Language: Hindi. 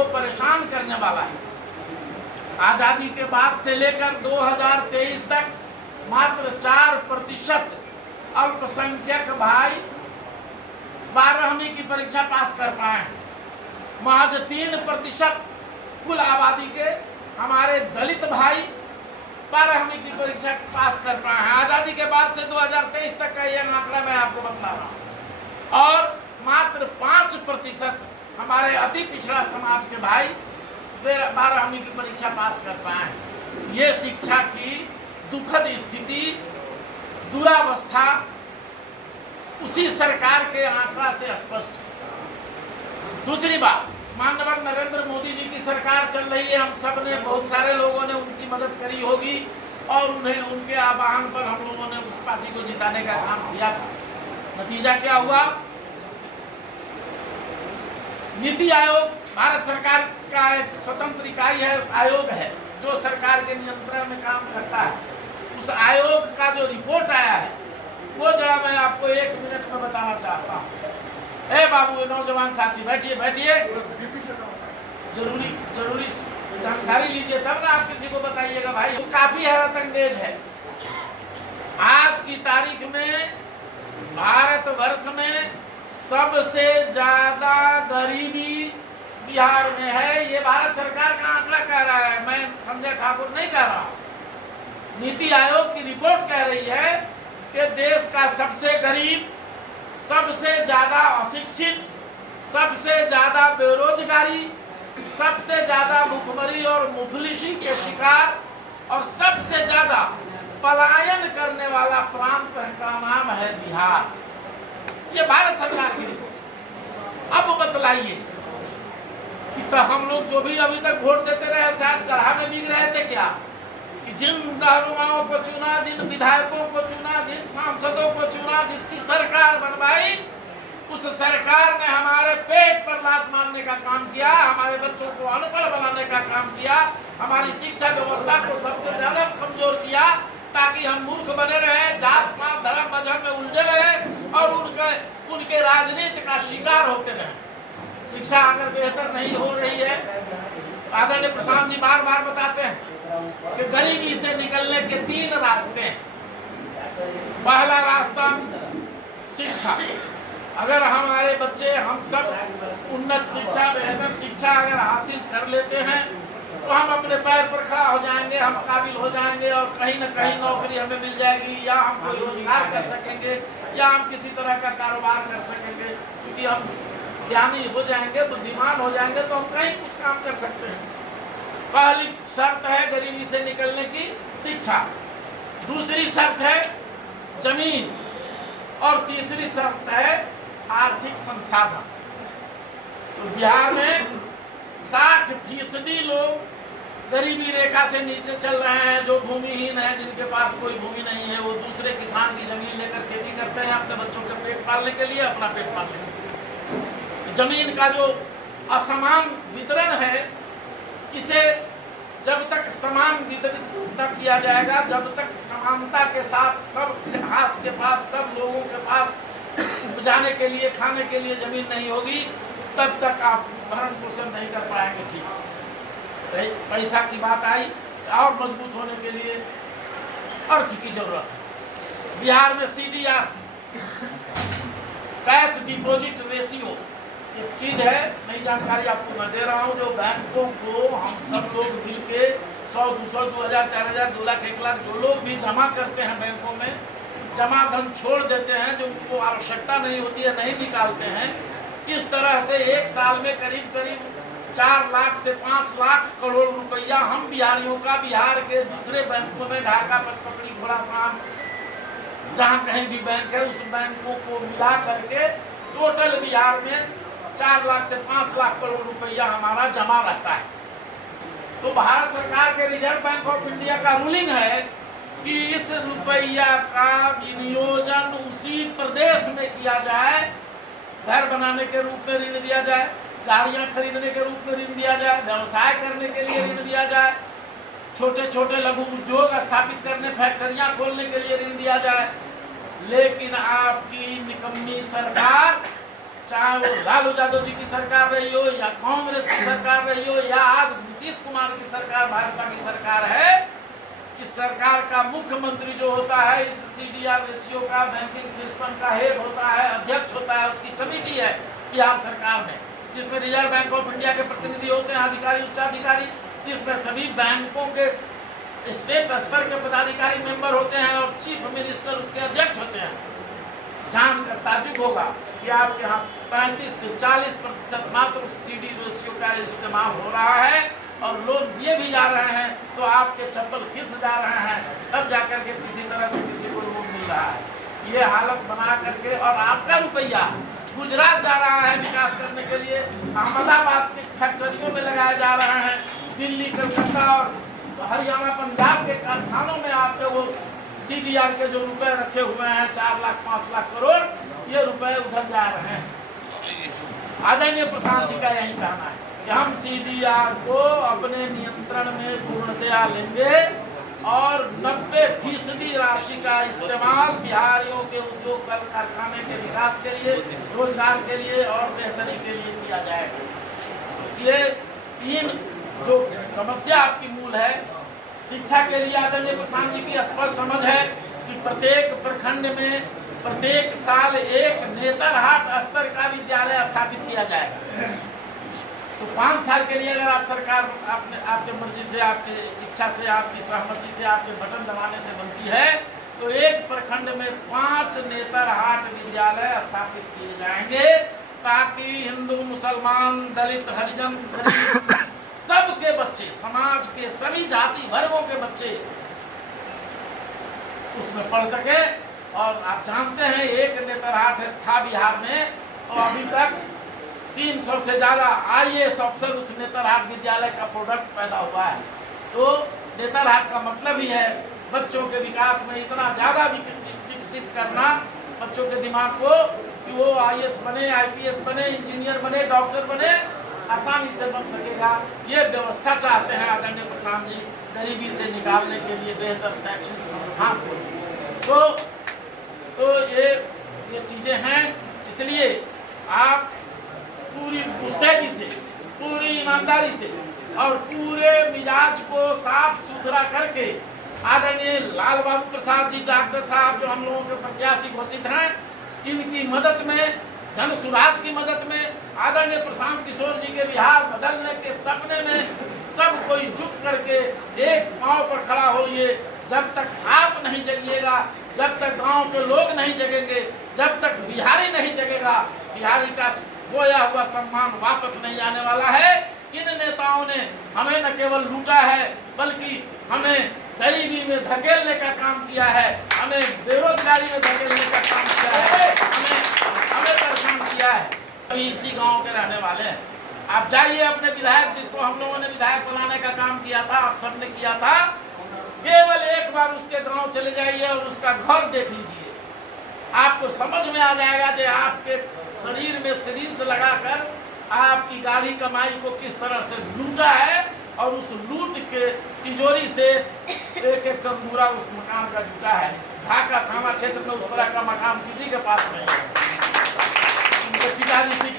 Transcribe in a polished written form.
को परेशान करने वाला है। आजादी के बाद से लेकर 2023 तक मात्र 4% अल्पसंख्यक भाई 12वीं की परीक्षा पास कर पाए हैं। महज 3% कुल आबादी के हमारे दलित भाई 12वीं की परीक्षा पास कर पाए हैं। आजादी के बाद से 2023 तक का यह आंकड़ा मैं आपको बता रहा हूँ। और मात्र 5% हमारे अति पिछड़ा समाज के भाई 12वीं की परीक्षा पास कर पाए हैं। ये शिक्षा की दुखद स्थिति, दुरावस्था उसी सरकार के आंकड़ा से स्पष्ट है। दूसरी बात, माननीय नरेंद्र मोदी जी की सरकार चल रही है। हम सब ने, बहुत सारे लोगों ने उनकी मदद करी होगी और उन्हें, उनके आह्वान पर हम लोगों ने उस पार्टी को जिताने का काम किया था। नतीजा क्या हुआ? नीति आयोग भारत सरकार का एक स्वतंत्र इकाई है, आयोग है जो सरकार के नियंत्रण में काम करता है। उस आयोग का जो रिपोर्ट आया है वो जरा मैं आपको 1 मिनट में बताना चाहता हूँ। ए बाबू, नौजवान साथी, बैठिए बैठिए, जरूरी जानकारी लीजिए तब ना आप किसी को बताइएगा भाई। वो काफी हैरत अंगेज है। आज की तारीख में भारतवर्ष में सबसे ज्यादा गरीबी बिहार में है। ये भारत सरकार का आंकड़ा कह रहा है, मैं संजय ठाकुर नहीं कह रहा। नीति आयोग की रिपोर्ट कह रही है कि देश का सबसे गरीब, सबसे ज्यादा अशिक्षित, सबसे ज्यादा बेरोजगारी, सबसे ज्यादा भुखमरी और मुफलिसी के शिकार और सबसे ज्यादा पलायन करने वाला प्रांत का नाम है बिहार। ये भारत सरकार की रिपोर्ट। अब बतलाइए कि तो हम लोग जो भी अभी तक वोट देते रहे, शायद गढ़ा में बिक रहे थे क्या? कि जिन रहनुमाओं को चुना, जिन विधायकों को चुना, जिन सांसदों को चुना, जिसकी सरकार बनवाई, उस सरकार ने हमारे पेट पर लात मारने का काम किया, हमारे बच्चों को अनपढ़ बनाने का काम किया, हमारी शिक्षा व्यवस्था को सबसे ज्यादा कमजोर किया ताकि हम मूर्ख बने रहे, जात पात धर्म मजहब में उलझे रहे और उनके राजनीति का शिकार होते रहे। शिक्षा अगर बेहतर नहीं हो रही है, आदरणीय प्रशांत जी बार बार बताते हैं कि गरीबी से निकलने के 3 रास्ते हैं। पहला रास्ता शिक्षा। अगर हमारे बच्चे, हम सब उन्नत शिक्षा, बेहतर शिक्षा अगर हासिल कर लेते हैं तो हम अपने पैर पर खड़ा हो जाएंगे, हम काबिल हो जाएंगे और कहीं न कहीं नौकरी हमें मिल जाएगी, या हम कोई रोजगार कर सकेंगे, या हम किसी तरह का कारोबार कर सकेंगे। क्योंकि हम ज्ञानी हो जाएंगे, बुद्धिमान हो जाएंगे तो हम कहीं कुछ काम कर सकते हैं। पहली शर्त है गरीबी से निकलने की शिक्षा, दूसरी शर्त है जमीन और तीसरी शर्त है आर्थिक संसाधन। तो बिहार में 60% लोग गरीबी रेखा से नीचे चल रहे हैं। जो भूमिहीन है, जिनके पास कोई भूमि नहीं है, वो दूसरे किसान की जमीन लेकर खेती करते हैं अपने बच्चों के पेट पालने के लिए, अपना पेट पालने के लिए। जमीन का जो असमान वितरण है, इसे जब तक समान वितरित न किया जाएगा, जब तक समानता के साथ सब हाथ के पास, सब लोगों के पास उपजाने के लिए, खाने के लिए जमीन नहीं होगी, तब तक आप भरण पोषण नहीं कर पाएंगे ठीक से। पैसा की बात आई, और मजबूत होने के लिए अर्थ की जरूरत है। बिहार में CDR, कैश डिपॉजिट रेशियो, एक चीज है, नई जानकारी आपको मैं दे रहा हूँ, जो बैंकों को हम सब लोग मिलके 100, 200, 2000, 4000, 2 लाख, 1 लाख जो लोग भी जमा करते हैं बैंकों में, जमा धन छोड़ देते हैं, जो उनको आवश्यकता नहीं होती है, नहीं निकालते हैं। इस तरह से 1 साल में करीब 4 लाख से 5 लाख करोड़ रुपया हम बिहारियों का बिहार के दूसरे बैंकों में, ढाका, पचपकड़ी, घोड़ा फार्म, जहाँ कहीं भी बैंक है, उस बैंकों को मिला करके टोटल बिहार में 4 लाख से 5 लाख करोड़ रुपया हमारा जमा रहता है। तो भारत सरकार के रिजर्व बैंक ऑफ इंडिया का रूलिंग है कि इस रुपया का विनियोजन उसी प्रदेश में किया जाए, घर बनाने के रूप में ऋण दिया जाए, गाड़ियां खरीदने के रूप में ऋण दिया जाए, व्यवसाय करने के लिए ऋण दिया जाए, छोटे छोटे लघु उद्योग स्थापित करने, फैक्ट्रियां खोलने के लिए ऋण दिया जाए। लेकिन आपकी निकम्मी सरकार चाहे वो लालू यादव जी की सरकार रही हो या कांग्रेस की सरकार रही हो या आज नीतीश कुमार की सरकार, भाजपा की सरकार है, इस सरकार का मुख्यमंत्री जो होता है, इस CDR रेशियो का बैंकिंग सिस्टम का हेड होता है, अध्यक्ष होता है, उसकी कमेटी है बिहार सरकार में, जिसमें रिजर्व बैंक ऑफ इंडिया के प्रतिनिधि होते हैं, अधिकारी, उच्चाधिकारी, जिसमें सभी बैंकों के स्टेट स्तर के पदाधिकारी मेंबर होते हैं और चीफ मिनिस्टर उसके अध्यक्ष होते हैं। जानकर ताज्जुब होगा कि आपके यहाँ 35 से 40% मात्र CD रेशियो का इस्तेमाल हो रहा है और लोन दिए भी जा रहे हैं तो आपके चप्पल खिस जा रहे हैं, तब जाकर के किसी तरह से किसी को लोन मिल रहा है। ये हालत बना करके और आपका रुपया गुजरात जा रहा है विकास करने के लिए, अहमदाबाद के फैक्ट्रियों में लगाए जा रहे हैं, दिल्ली, कलकत्ता और हरियाणा, पंजाब के कारखानों में आपके वो CDR के जो रुपए रखे हुए हैं 4 लाख 5 लाख करोड़, ये रुपए उधर जा रहे हैं। आदरणीय प्रशांत जी का यही कहना है कि हम CDR को अपने नियंत्रण में पूर्णतया लेंगे और 90% राशि का इस्तेमाल बिहारियों के उद्योग कारखाने के विकास के लिए, रोजगार के लिए और बेहतरी के लिए किया जाएगा। तो ये 3 जो समस्या आपकी मूल है, शिक्षा के लिए आदरणीय प्रशांत जी की स्पष्ट समझ है कि प्रत्येक प्रखंड में प्रत्येक साल एक नेतरहाट स्तर का विद्यालय स्थापित किया जाएगा। तो 5 साल के लिए अगर आप सरकार आपके मर्जी से, आपके इच्छा से, आपकी सहमति से, आपके बटन दबाने से बनती है तो एक प्रखंड में 5 नेतरहाट विद्यालय स्थापित किए जाएंगे ताकि हिंदू, मुसलमान, दलित, हरिजन, गरीब सबके बच्चे, समाज के सभी जाति वर्गों के बच्चे उसमें पढ़ सके। और आप जानते हैं एक नेतरहाट था बिहार में और अभी तक 300 से ज्यादा IAS अफसर उस नेतरहाट विद्यालय का प्रोडक्ट पैदा हुआ है। तो नेतरहाट का मतलब ही है बच्चों के विकास में इतना ज्यादा विकसित करना बच्चों के दिमाग को कि वो IAS बने, IPS बने, इंजीनियर बने, डॉक्टर बने, आसानी से बन सकेगा। ये व्यवस्था चाहते हैं आदरणीय प्रशांत जी, गरीबी से निकालने के लिए बेहतर शैक्षणिक संस्थान को। तो ये चीजें हैं, इसलिए आप पूरी मुस्तैदी से, पूरी ईमानदारी से और पूरे मिजाज को साफ सुथरा करके आदरणीय लाल बाबू प्रसाद जी डॉक्टर साहब जो हम लोगों के प्रत्याशी घोषित हैं, इनकी मदद में, जन सुराज की मदद में, आदरणीय प्रशांत किशोर जी के बिहार बदलने के सपने में सब कोई जुट करके एक पांव पर खड़ा होइए। जब तक आप नहीं जगिएगा, जब तक गांव के लोग नहीं जगेंगे, जब तक बिहारी नहीं जगेगा, बिहारी का खोया हुआ सम्मान वापस नहीं आने वाला है। इन नेताओं ने हमें न केवल लूटा है बल्कि हमें गरीबी में धकेलने का काम किया है, हमें बेरोजगारी में धकेलने का काम किया है, हमें परेशान किया है। अभी इसी गांव के रहने वाले हैं। आप जाइए अपने विधायक, जिसको हम लोगों ने विधायक बनाने का काम किया था, आप सबने किया था, केवल एक बार उसके गांव चले जाइए और उसका घर देख लीजिए, आपको समझ में आ जाएगा कि आपके शरीर में सिरिंज लगाकर आपकी गाढ़ी कमाई को किस तरह से लूटा है और उस लूट के तिजोरी से एक एक कंगूरा उस मकान का जुटा है। ढाका थाना क्षेत्र में उस तरह का मकान किसी के पास नहीं है। उनके पिताजी